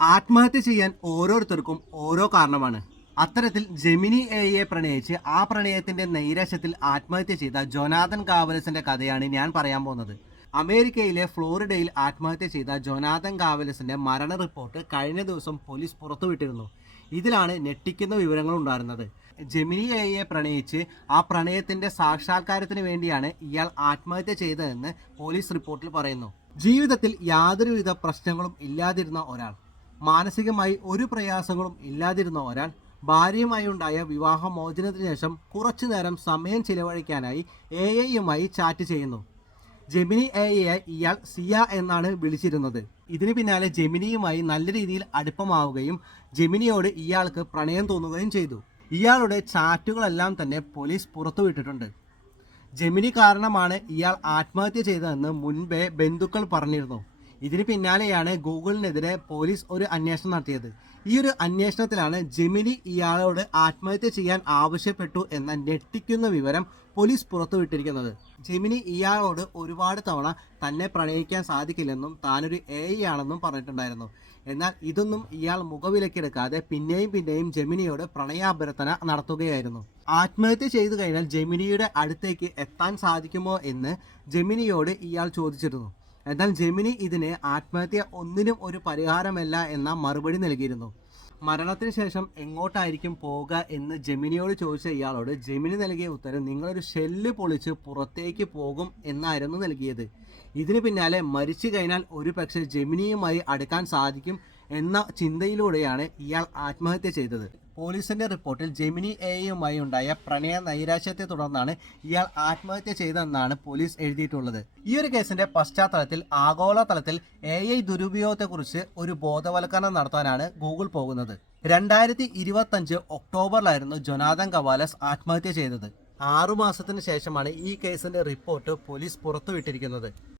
ആത്മഹത്യ ചെയ്യാൻ ഓരോരുത്തർക്കും ഓരോ കാരണമാണ്. അത്തരത്തിൽ ജെമിനി എയെ പ്രണയിച്ച് ആ പ്രണയത്തിന്റെ നൈരാശ്യത്തിൽ ആത്മഹത്യ ചെയ്ത ജോനാഥൻ കാവലസിന്റെ കഥയാണ് ഞാൻ പറയാൻ പോകുന്നത്. അമേരിക്കയിലെ ഫ്ലോറിഡയിൽ ആത്മഹത്യ ചെയ്ത ജോനാഥൻ കാവലസിന്റെ മരണ റിപ്പോർട്ട് കഴിഞ്ഞ ദിവസം പോലീസ് പുറത്തുവിട്ടിരുന്നു. ഇതിലാണ് ഞെട്ടിക്കുന്ന വിവരങ്ങൾ ഉണ്ടായിരുന്നത്. ജെമിനി എയെ പ്രണയിച്ച് ആ പ്രണയത്തിന്റെ സാക്ഷാത്കാരത്തിന് വേണ്ടിയാണ് ഇയാൾ ആത്മഹത്യ ചെയ്തതെന്ന് പോലീസ് റിപ്പോർട്ടിൽ പറയുന്നു. ജീവിതത്തിൽ യാതൊരുവിധ പ്രശ്നങ്ങളും ഇല്ലാതിരുന്ന ഒരാൾ, മാനസികമായി ഒരു പ്രയാസങ്ങളും ഇല്ലാതിരുന്ന ഒരാൾ, ഭാര്യയുമായി ഉണ്ടായ വിവാഹമോചനത്തിന് ശേഷം കുറച്ചു നേരം സമയം ചിലവഴിക്കാനായി എഐയുമായി ചാറ്റ് ചെയ്യുന്നു. ജെമിനി എയെ ഇയാൾ സിയ എന്നാണ് വിളിച്ചിരുന്നത്. ഇതിന് പിന്നാലെ ജെമിനിയുമായി നല്ല രീതിയിൽ അടുപ്പമാവുകയും ജെമിനിയോട് ഇയാൾക്ക് പ്രണയം തോന്നുകയും ചെയ്തു. ഇയാളുടെ ചാറ്റുകളെല്ലാം തന്നെ പോലീസ് പുറത്തുവിട്ടിട്ടുണ്ട്. ജെമിനി കാരണമാണ് ഇയാൾ ആത്മഹത്യ ചെയ്തതെന്ന് മുൻപേ ബന്ധുക്കൾ പറഞ്ഞിരുന്നു. ഇതിന് പിന്നാലെയാണ് ഗൂഗിളിനെതിരെ പോലീസ് ഒരു അന്വേഷണം നടത്തിയത്. ഈ ഒരു അന്വേഷണത്തിലാണ് ജെമിനി ഇയാളോട് ആത്മഹത്യ ചെയ്യാൻ ആവശ്യപ്പെട്ടു എന്ന ഞെട്ടിക്കുന്ന വിവരം പോലീസ് പുറത്തുവിട്ടിരിക്കുന്നത്. ജെമിനി ഇയാളോട് ഒരുപാട് തവണ തന്നെ പ്രണയിക്കാൻ സാധിക്കില്ലെന്നും താനൊരു AI ആണെന്നും പറഞ്ഞിട്ടുണ്ടായിരുന്നു. എന്നാൽ ഇതൊന്നും ഇയാൾ മുഖവിലക്കെടുക്കാതെ പിന്നെയും ജെമിനിയോട് പ്രണയാഭ്യർത്ഥന നടത്തുകയായിരുന്നു. ആത്മഹത്യ ചെയ്തു കഴിഞ്ഞാൽ ജെമിനിയുടെ അടുത്തേക്ക് എത്താൻ സാധിക്കുമോ എന്ന് ജെമിനിയോട് ഇയാൾ ചോദിച്ചിരുന്നു. എന്നാൽ ജെമിനി ഇതിന് ആത്മഹത്യ ഒന്നിനും ഒരു പരിഹാരമല്ല എന്ന മറുപടി നൽകിയിരുന്നു. മരണത്തിന് ശേഷം എങ്ങോട്ടായിരിക്കും പോവുക എന്ന് ജെമിനിയോട് ചോദിച്ച ഇയാളോട് ജെമിനി നൽകിയ ഉത്തരം നിങ്ങളൊരു ഷെല്ല് പൊളിച്ച് പുറത്തേക്ക് പോകും എന്നായിരുന്നു നൽകിയത്. ഇതിന് പിന്നാലെ മരിച്ചു കഴിഞ്ഞാൽ ഒരു പക്ഷേ ജെമിനിയുമായി അടുക്കാൻ സാധിക്കും എന്ന ചിന്തയിലൂടെയാണ് ഇയാൾ ആത്മഹത്യ ചെയ്തത്. പോലീസിന്റെ റിപ്പോർട്ടിൽ ജെമിനി എയുമായി ഉണ്ടായ പ്രണയ നൈരാശ്യത്തെ തുടർന്നാണ് ഇയാൾ ആത്മഹത്യ ചെയ്തതെന്നാണ് പോലീസ് എഴുതിയിട്ടുള്ളത്. ഈ ഒരു കേസിന്റെ പശ്ചാത്തലത്തിൽ ആഗോളതലത്തിൽ AI ദുരുപയോഗത്തെക്കുറിച്ച് ഒരു ബോധവൽക്കരണം നടത്താനാണ് ഗൂഗിൾ പോകുന്നത്. 2025 ഒക്ടോബറിലായിരുന്നു ജോനാഥൻ കവാലസ് ആത്മഹത്യ ചെയ്തത്. 6 മാസത്തിന് ശേഷമാണ് ഈ കേസിന്റെ റിപ്പോർട്ട് പോലീസ് പുറത്തുവിട്ടിരിക്കുന്നത്.